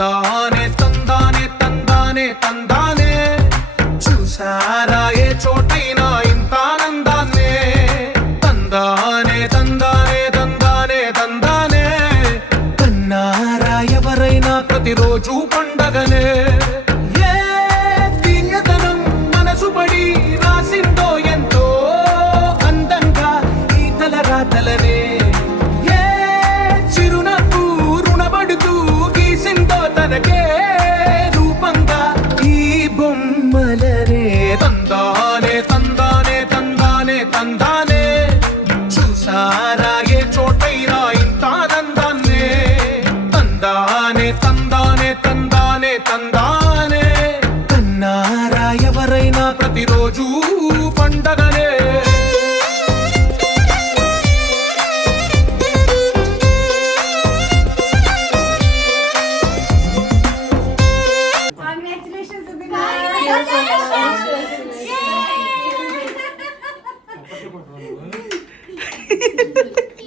తందానే తందానే తందానే తందానే చూసారా ఏ చోటైనా ఇంత ఆనందాన్నే తందానే తందానే తందానే తందానే కన్నారా ఎవరైనా ప్రతిరోజు పండగనే ఏ తీయదనం మనసు పడి రాసిందో ఎంతో అందంగా ఈ తలరాతలనే ఏ చిరునవ్వు రుణపడుతూ గీసిందో తనకే రూపంగా ఈ బొమ్మలనే తందానే తందానే తందానే తందానే చూసారా ఏ చోటైనా ఇంత ఆనందాన్నే తందానే తందానే తందానే తందానే కన్నారా ఎవరైనా ప్రతిరోజు పండగనే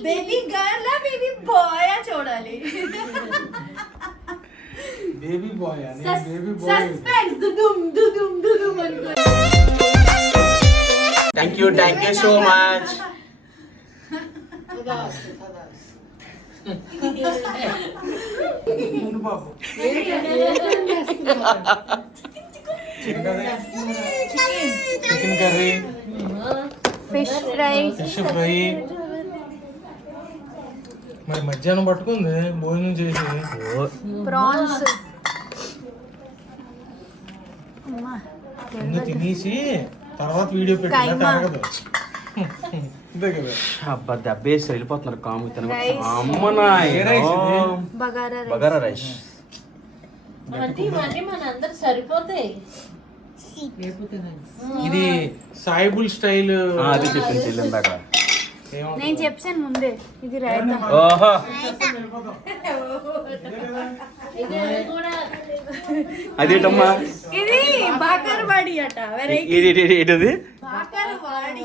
బేబీ గర్ల్ బేబీ బాయ్ చూడాలి బేబీ బాయ్ సస్పెన్స్ దుదుమ్ దుదుమ్ దుదుమ్ అనుకో thank you so much. Babu chicken curry, fish fry fish fry. మరి మధ్యాహ్నం పట్టుకుంది భోజనం చేసి. ప్రాన్స్ ముందు తినేసి తర్వాత వీడియో పెట్టినా తరగదు. అంతే కదా. అబ్బా దెబ్బేసి వెళ్ళిపోతున్నారు కాము Rice. అమ్మ నాయన. ఏ రైస్ ఇది? బగారా రైస్. మనందరు సరిపోతాయి. ఇది సాయిబుల్ స్టైల్. అది చెప్పింది చెల్లిందాక. నేను చెప్పాను ముందే ఇది రైతా ఓహో అదేటమ్మా ఇది బాకర్వాడి అట వెరైటీ ఏంటది? బాకర్వాడి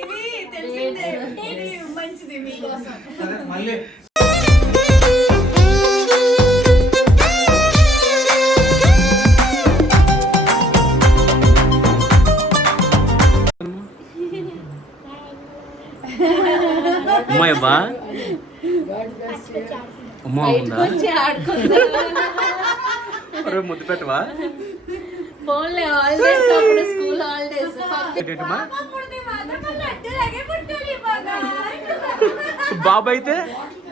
ఇది తెలిసిందే ఇది మంచిది మీకోసం మళ్ళీ అమ్మాయి అబ్బా అమ్మా ఉందా? అరే ముద్దు పెట్టవా? ఫోన్లే హాలిడేస్ అప్పుడు స్కూల్ హాలిడేస్ ఏంటమ్మా? పుడితే మాత్రం మళ్ళీ అడ్డలాగే పుట్టాలి బాగా బాబు అయితే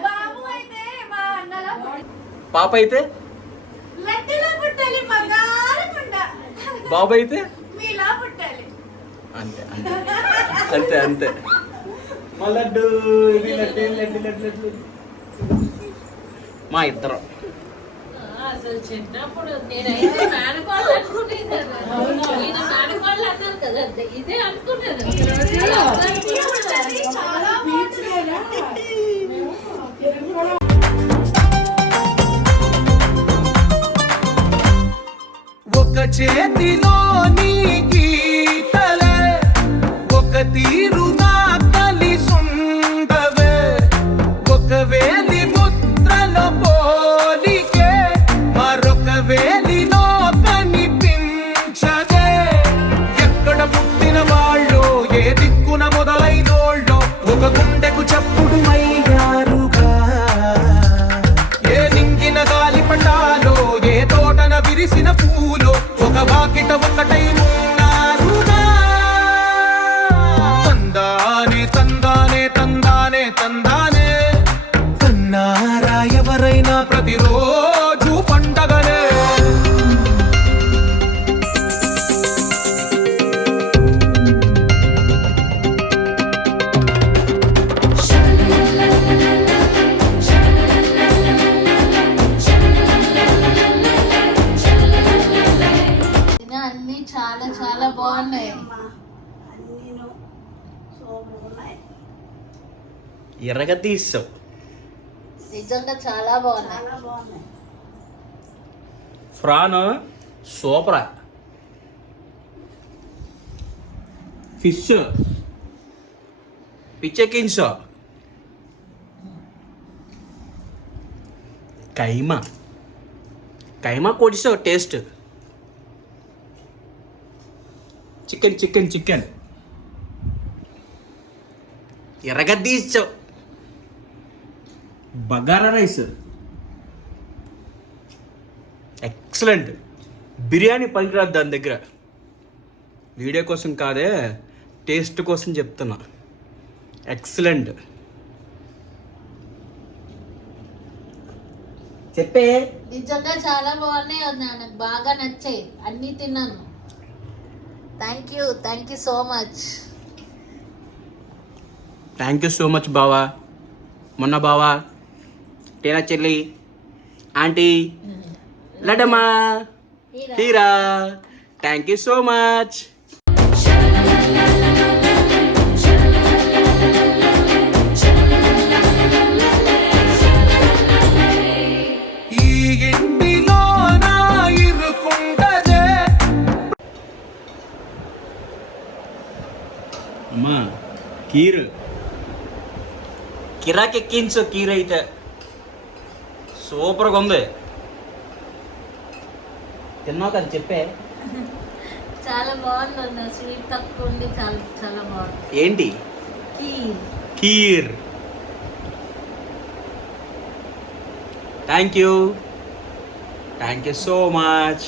బాబు అయితే మా అన్నలా పాప అయితే లడ్డులా పుట్టాలి బంగారకుండా బాబు అయితే మీలా పుట్టాలి అంతే అంతే అంతే అంతే. మా లడ్డు ఇది లడ్డు లడ్డు లడ్డు లడ్డు మా ఇద్దరం. అసలు చిన్నప్పుడు నేనైతే మేనకోళ్ళు అనుకునేదాన్ని. ఈయన మేనకోళ్ళు అన్నారు కదా ఇదే అనుకునేది. చాలా బాగుంటుంది ఒక చేతిలో నీ గీతలే ఒక తీరుగా కలిసుండవే ఒక వేలి ముద్రలో పోలికే మరొక వేలిలో కనిపించదే ఎక్కడ పుట్టిన వాళ్ళు ఏ దిక్కున మొదలైనోళ్ళో ఒక గుండెకు చప్పుడు అయ్యారుగా ఏ నింగిన గాలి పటాలో ఏ తోటన విరిసిన పూలో ఒక వాకిట ఒకటై ఉన్నారుగా తందానే తందానే తందానే తందానే కన్నారా ఎవరైనా ప్రతిరోజు పండగనే అన్ని చాలా చాలా బాగున్నాయి. ఎర్రగా తీసావు. నిజంగా చాలా బాగున్నాయి. Prawn super. ఫిష్ పిచ్చెక్కించు. కైమా కైమా కొడిసావు టేస్ట్. చికెన్ చికెన్ చికెన్ ఎర్రగడ్డి ఇచ్చావు. Bagara rice excellent. బిర్యానీ పనికిరాదు దాని దగ్గర. వీడియో కోసం కాదే, టేస్ట్ కోసం చెప్తున్నా. ఎక్సలెంట్. చెప్పే. నిజంగా చాలా బాగున్నాయి వదినా, నాకు బాగా నచ్చాయి, అన్నీ తిన్నాను. Thank you so much. Thank you so much బావా. మొన్న బావా, టీనా చెల్లి, ఆంటీ, లడమా, Heera, thank you so much. ఈ ఇంటిలోన ఇరుకుంటదే. అమ్మా కీర్ కిరాకెక్కించు. కీర్ అయితే సూపర్గా ఉంది. తిన్నావు కదా చెప్పే. చాలా బాగుంది అన్న, స్వీట్ తక్కువ ఉండి చాలా చాలా బాగుంది. ఏంటి? కీర్. Thank you so much.